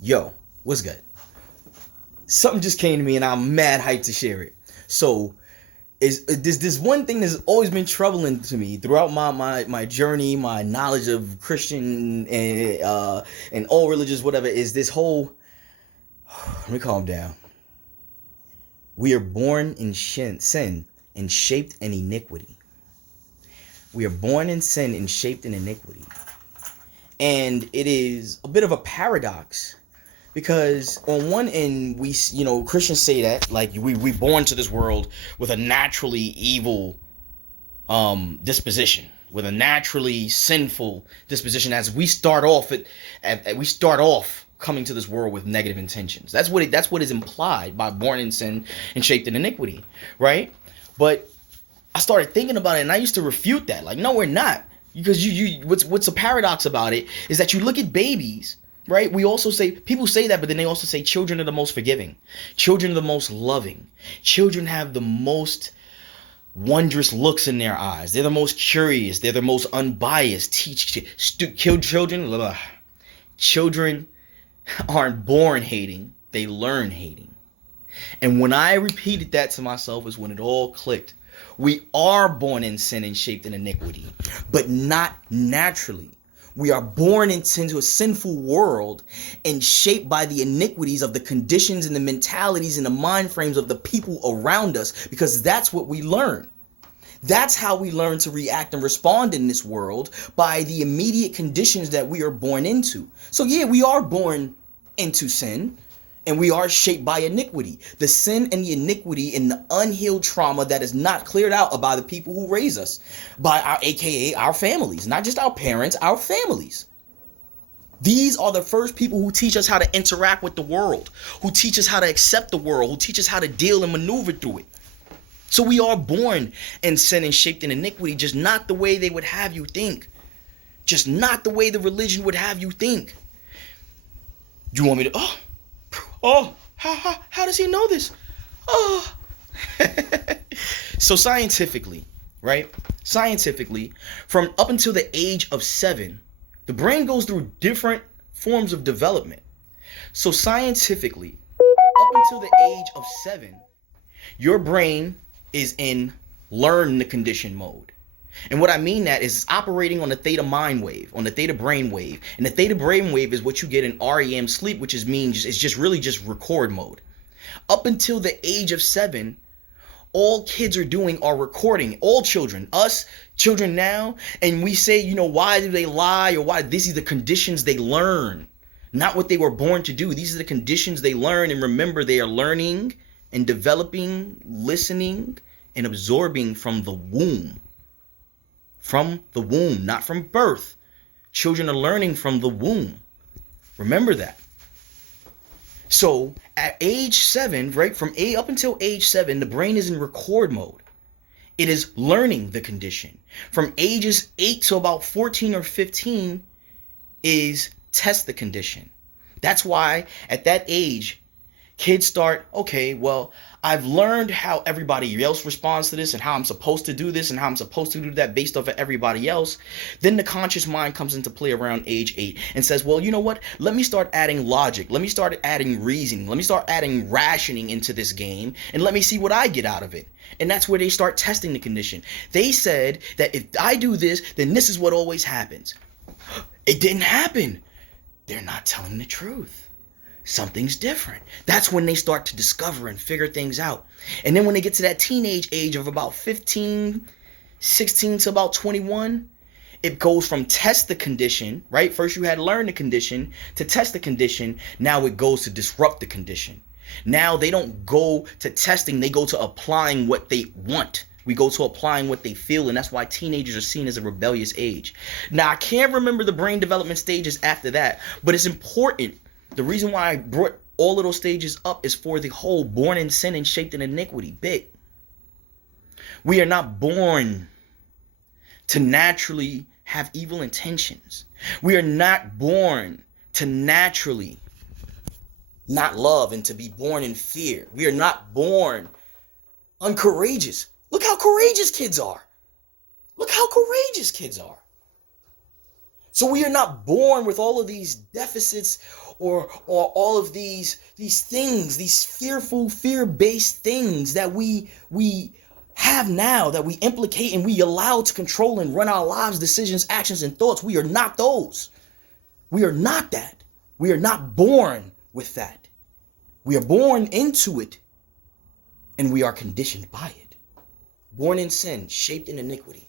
Yo, what's good? Something just came to me and I'm mad hyped to share it. So, is this one thing that's always been troubling to me throughout my journey, my knowledge of Christian and all religions, whatever, is this whole let me calm down. We are born in sin and shaped in iniquity. We are born in sin and shaped in iniquity. And it is a bit of a paradox because on one end Christians say that like we born to this world with a naturally evil disposition, with a naturally sinful disposition, as we start off coming to this world with negative intentions. That's what is implied by born in sin and shaped in iniquity, right? But I started thinking about it and I used to refute that, like, no, we're not. Because what's a paradox about it is that you look at babies, right? We also say, people say that, but then they also say children are the most forgiving. Children are the most loving. Children have the most wondrous looks in their eyes. They're the most curious. They're the most unbiased. Children aren't born hating. They learn hating. And when I repeated that to myself is when it all clicked. We are born in sin and shaped in iniquity, but not naturally. We are born into a sinful world and shaped by the iniquities of the conditions and the mentalities and the mind frames of the people around us, because that's what we learn. That's how we learn to react and respond in this world, by the immediate conditions that we are born into. So yeah, we are born into sin. And we are shaped by iniquity. The sin and the iniquity and the unhealed trauma that is not cleared out by the people who raise us, by our AKA our families, not just our parents, our families. These are the first people who teach us how to interact with the world, who teach us how to accept the world, who teach us how to deal and maneuver through it. So we are born in sin and shaped in iniquity, just not the way they would have you think. Just not the way the religion would have you think. You want me to, how does he know this? Oh. So scientifically, right? Scientifically, from up until the age of 7, the brain goes through different forms of development. So scientifically, up until the age of 7, your brain is in learn the condition mode. And what I mean that is it's operating on the theta mind wave, on the theta brain wave. And the theta brain wave is what you get in REM sleep, which means it's just really just record mode. Up until the age of 7, all kids are doing are recording. All children, us children now, and we say, why do they lie, or why? These are the conditions they learn, not what they were born to do. These are the conditions they learn. And remember, they are learning and developing, listening, and absorbing from the womb. From the womb, not from birth. Children are learning from the womb. Remember that. So at age 7, right, from up until age 7, the brain is in record mode. It is learning the condition. From ages 8 to about 14 or 15 is test the condition. That's why at that age, kids start, okay, well, I've learned how everybody else responds to this and how I'm supposed to do this and how I'm supposed to do that based off of everybody else. Then the conscious mind comes into play around age 8 and says, well, you know what? Let me start adding logic. Let me start adding reasoning. Let me start adding rationing into this game and let me see what I get out of it. And that's where they start testing the condition. They said that if I do this, then this is what always happens. It didn't happen. They're not telling the truth. Something's different. That's when they start to discover and figure things out. And then when they get to that teenage age of about 15, 16 to about 21, it goes from test the condition, right? First you had learn the condition to test the condition. Now it goes to disrupt the condition. Now they don't go to testing, they go to applying what they want. We go to applying what they feel, and that's why teenagers are seen as a rebellious age. Now, I can't remember the brain development stages after that, but it's important. The reason why I brought all of those stages up is for the whole born in sin and shaped in iniquity bit. We are not born to naturally have evil intentions. We are not born to naturally not love and to be born in fear. We are not born uncourageous. Look how courageous kids are. Look how courageous kids are. So we are not born with all of these deficits or all of these things, these fearful, fear-based things that we have now, that we implicate and we allow to control and run our lives, decisions, actions, and thoughts. We are not those. We are not that. We are not born with that. We are born into it, and we are conditioned by it. Born in sin, shaped in iniquity.